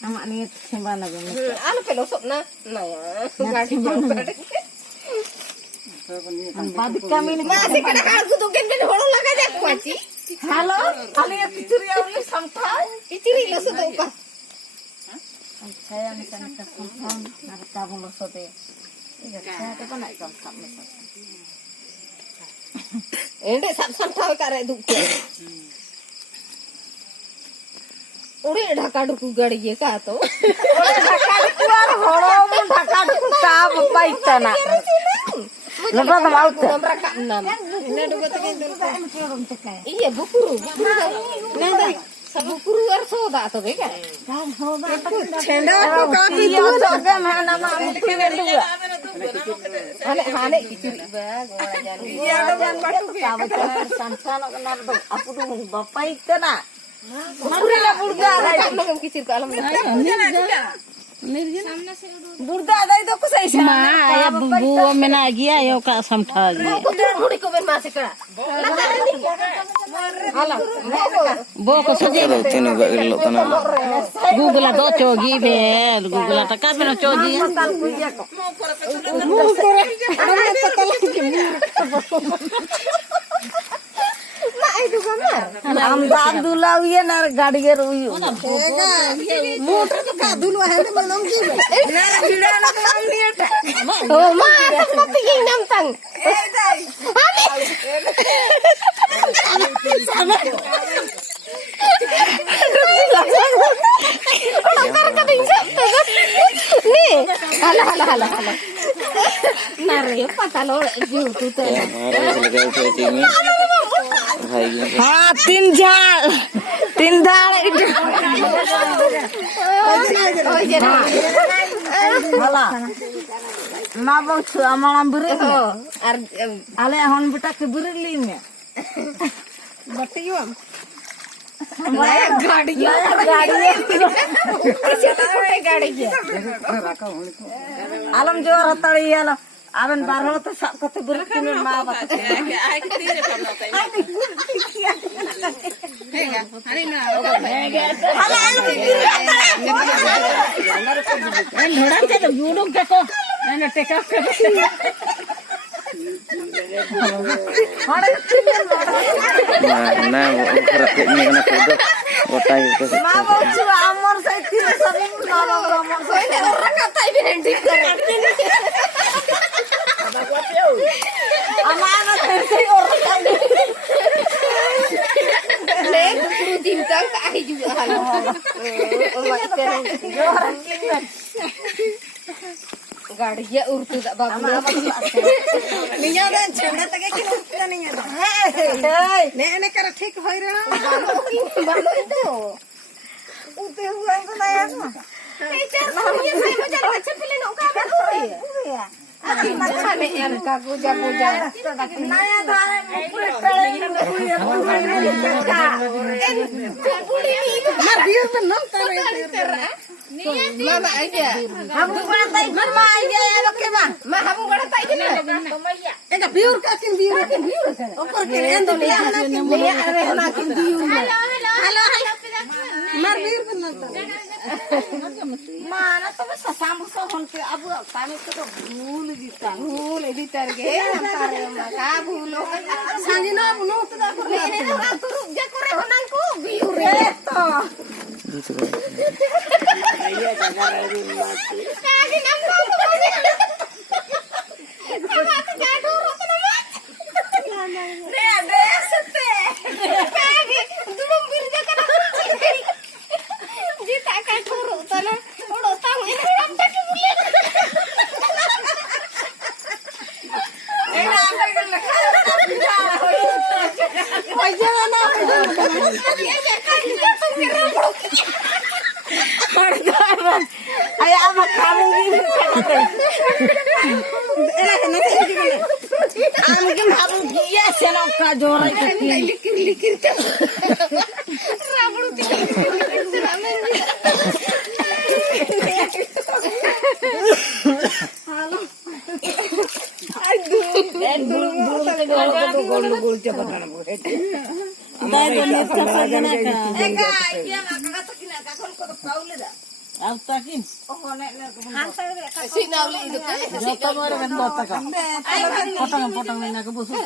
Amak ni sembah lagi. Anu pelosok na. Nah ya. Gaji bawa. Padik kami ni Masih kena aku tuh kan ben horong laga jak kuaci. halo, kalian curi awalnya sampai. Iciri lo sudah apa? Saya misalnya ke sampai, nak kamu lo sote. Iya, saya tu nak sampai misalnya. Endek sam karek duk. Uri Dhaka ढुकू गाड़ी ये का तो Dhaka ढुकुआर horong Dhaka ढुकू का बापा इतना. Lepas tu mau tu. Nomor ka 6. Ini duga tekan tu. Iya bukuru. Nada. Sabukuru ar soda to ke kan? Chenda ko kafi tu soda mana mah mungkin dua. Hane kicuri ba gora jan. Iya jan patu ke. Apa sansan kena tu. Apa tu bapak iतना. Mana burda ada ngam kicir ka alam. Burda ada itu aku saya sana. Ma ya bu mena gya yo ka samtha gya. Budi ko ben masih kena. Alam. Bo ko saje tinu ga illo tana Google do chogi be Google ta ka bena chogi. Abdullah ये ना गाड़ी के रोई motor तो का दुलो है ने मनम की ना गिड़ा ना काम नहीं है ओ मां मत ये नाम तंग hala nare pata lo ju tu te हाँ तीन झाड़ itu malah ma bang tu amalam beri ale hon buta ke beri line bati yo गाड़ी आलम जो रतड़ी आलम आवन बारह तो सब कते बुरे किने मा बात na berat ni kena kudu otai itu मा बच्चू अमर सैती सभी मा अमर सैती orang kata ini nanti अमाना से orang tadi le guru tintang tak juga hal orang गाड़ी ये उर्तू दा बाबू निया दा छंडा तक के उर्तू नहीं है ने ने कर ठीक होई रे बालो तो उते हुआ तो नया ए चार ये से मजा अच्छा पिले नो का बालो रे अभी मच्छा ने यार का पूजा नया धारे ऊपर टळे मार दियो तो नम तारे Mama aja. Habu bana tai firma aja ya lo ke ma. Ma habu bana tai ni. Enda biur ka kin biur ka. Okor ke endo le ana kin le are na kin biur. Halo. Mar biur bana ta. Mana to basa sambu so hon ke abu tani to bhul editar ge antare ma ka bhulo. Sangi na buno to da ko Le na tu ja kore honan ko biur to. Iya jangan lagi mati. Kaki nampak apa ni? Apa tu gaduh rasa nama? Ne address te. Kaki belum birja kan aku. Jita kan turu tanah. Udah tahu ini apa tu boleh. Ena apa kan nak. Oi jangan Ayah apa kamu ini? Mungkin kamu dia senok kajoran Likir. Rabur tinggal. Potong-potong ini aku busuk.